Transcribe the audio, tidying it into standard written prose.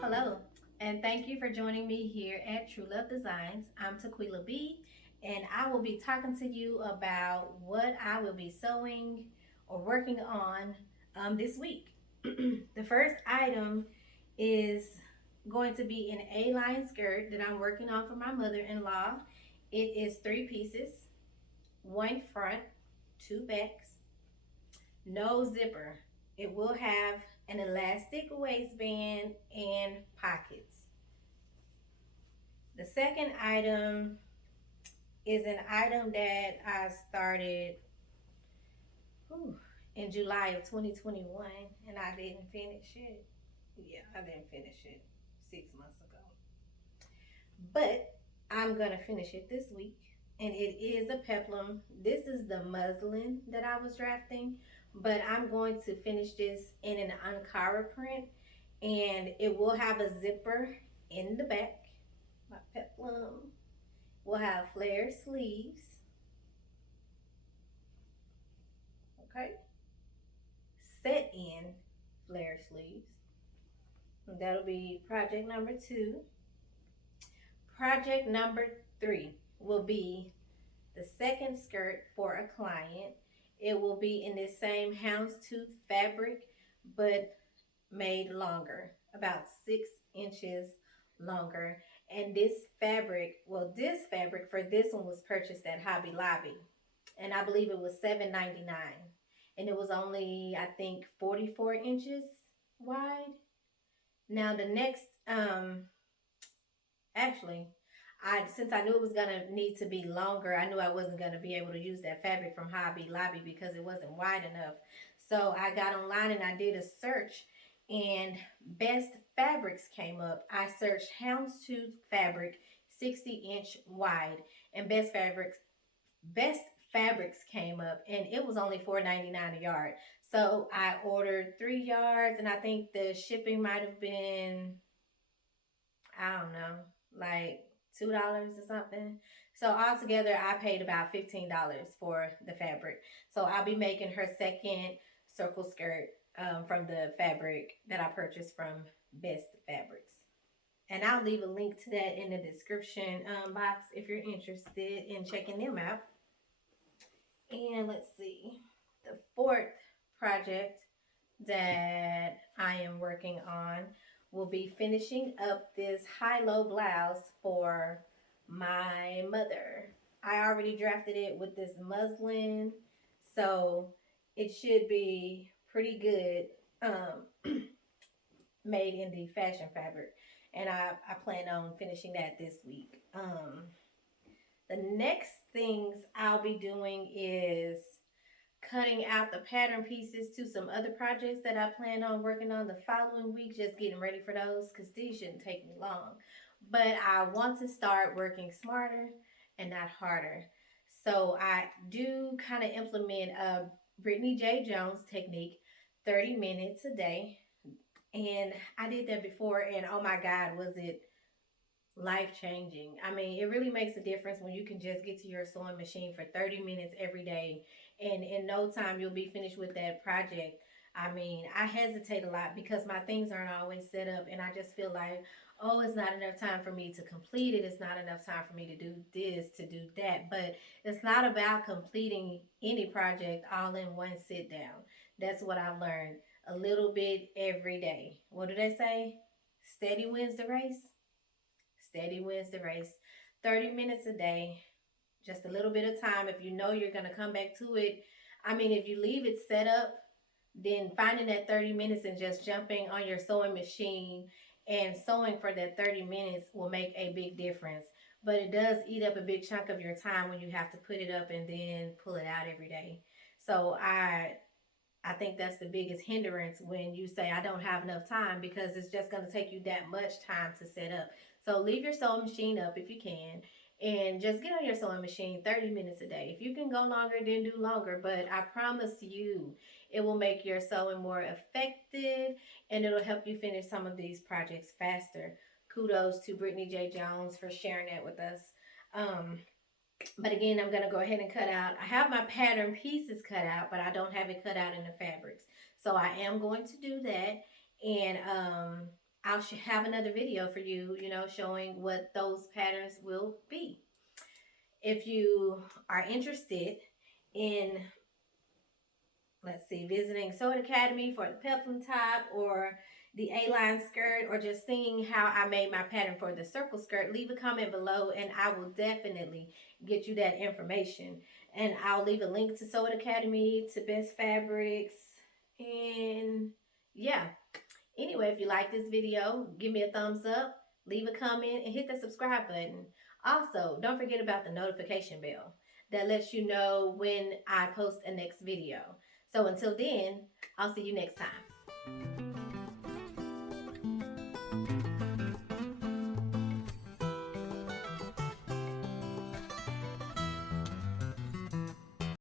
Hello, and thank you for joining me here at TruLuv Designz. I'm Tequila B, and I will be talking to you about what I will be sewing or working on this week. The first item is going to be an A-line skirt that I'm working on for my mother-in-law. It is 3 pieces, one front, two backs, no zipper. It will have an elastic waistband and pockets. The second item is an item that I started whew, in July of 2021 and I didn't finish it. Yeah, I didn't finish it 6 months ago. But I'm gonna finish it this week. And it is a peplum. This is the muslin that I was drafting, but I'm going to finish this in an Ankara print, and it will have a zipper in the back. My peplum will have flare sleeves. Okay, set in flare sleeves. And that'll be project number 2. Project number 3 will be the second skirt for a client. It will be in the same houndstooth fabric, but made longer, about 6 inches longer. And this fabric for this one was purchased at Hobby Lobby, and I believe it was $7.99, and it was only, I think, 44 inches wide. Now the next, actually, since I knew it was gonna need to be longer, I knew I wasn't gonna be able to use that fabric from Hobby Lobby because it wasn't wide enough. So I got online and I did a search, and best fabrics came up. I searched houndstooth fabric, 60-inch wide, and best fabrics came up, and it was only $4.99 a yard. So I ordered 3 yards, and I think the shipping might have been, I don't know, like $2 or something. So altogether, I paid about $15 for the fabric. So I'll be making her second circle skirt from the fabric that I purchased from Best Fabrics. And I'll leave a link to that in the description box if you're interested in checking them out. And let's see, the fourth project that I am working on will be finishing up this high-low blouse for my mother. I already drafted it with this muslin, so it should be pretty good, made in the fashion fabric. And I plan on finishing that this week. The next things I'll be doing is cutting out the pattern pieces to some other projects that I plan on working on the following week, just getting ready for those because these shouldn't take me long. But I want to start working smarter and not harder. So I do kind of implement a Brittany J. Jones technique, 30 minutes a day. And I did that before, and oh my God, was it life changing. I mean, it really makes a difference when you can just get to your sewing machine for 30 minutes every day, and in no time you'll be finished with that project. I mean, I hesitate a lot because my things aren't always set up, and I just feel like, oh, it's not enough time for me to complete it. It's not enough time for me to do this, to do that. But it's not about completing any project all in one sit down. That's what I've learned. A little bit every day. What do they say? Steady wins the race. Steady wins the race. 30 minutes a day, just a little bit of time. If you know you're going to come back to it, I mean, if you leave it set up, then finding that 30 minutes and just jumping on your sewing machine and sewing for that 30 minutes will make a big difference. But it does eat up a big chunk of your time when you have to put it up and then pull it out every day. So I think that's the biggest hindrance when you say I don't have enough time, because it's just going to take you that much time to set up. So leave your sewing machine up if you can, and just get on your sewing machine 30 minutes a day. If you can go longer, then do longer. But I promise you, it will make your sewing more effective, and it'll help you finish some of these projects faster. Kudos to Brittany J. Jones for sharing that with us. Um, But again, I'm going to go ahead and cut out. I have my pattern pieces cut out, but I don't have it cut out in the fabrics. So I am going to do that. And I'll have another video for you, you know, showing what those patterns will be. If you are interested in, let's see, visiting Sew Academy for the peplum top or the A-line skirt, or just seeing how I made my pattern for the circle skirt, leave a comment below and I will definitely get you that information. And I'll leave a link to Sew Academy, to Best Fabrics, and yeah. Anyway, if you like this video, give me a thumbs up, leave a comment, and hit the subscribe button. Also, don't forget about the notification bell that lets you know when I post a next video. So until then, I'll see you next time.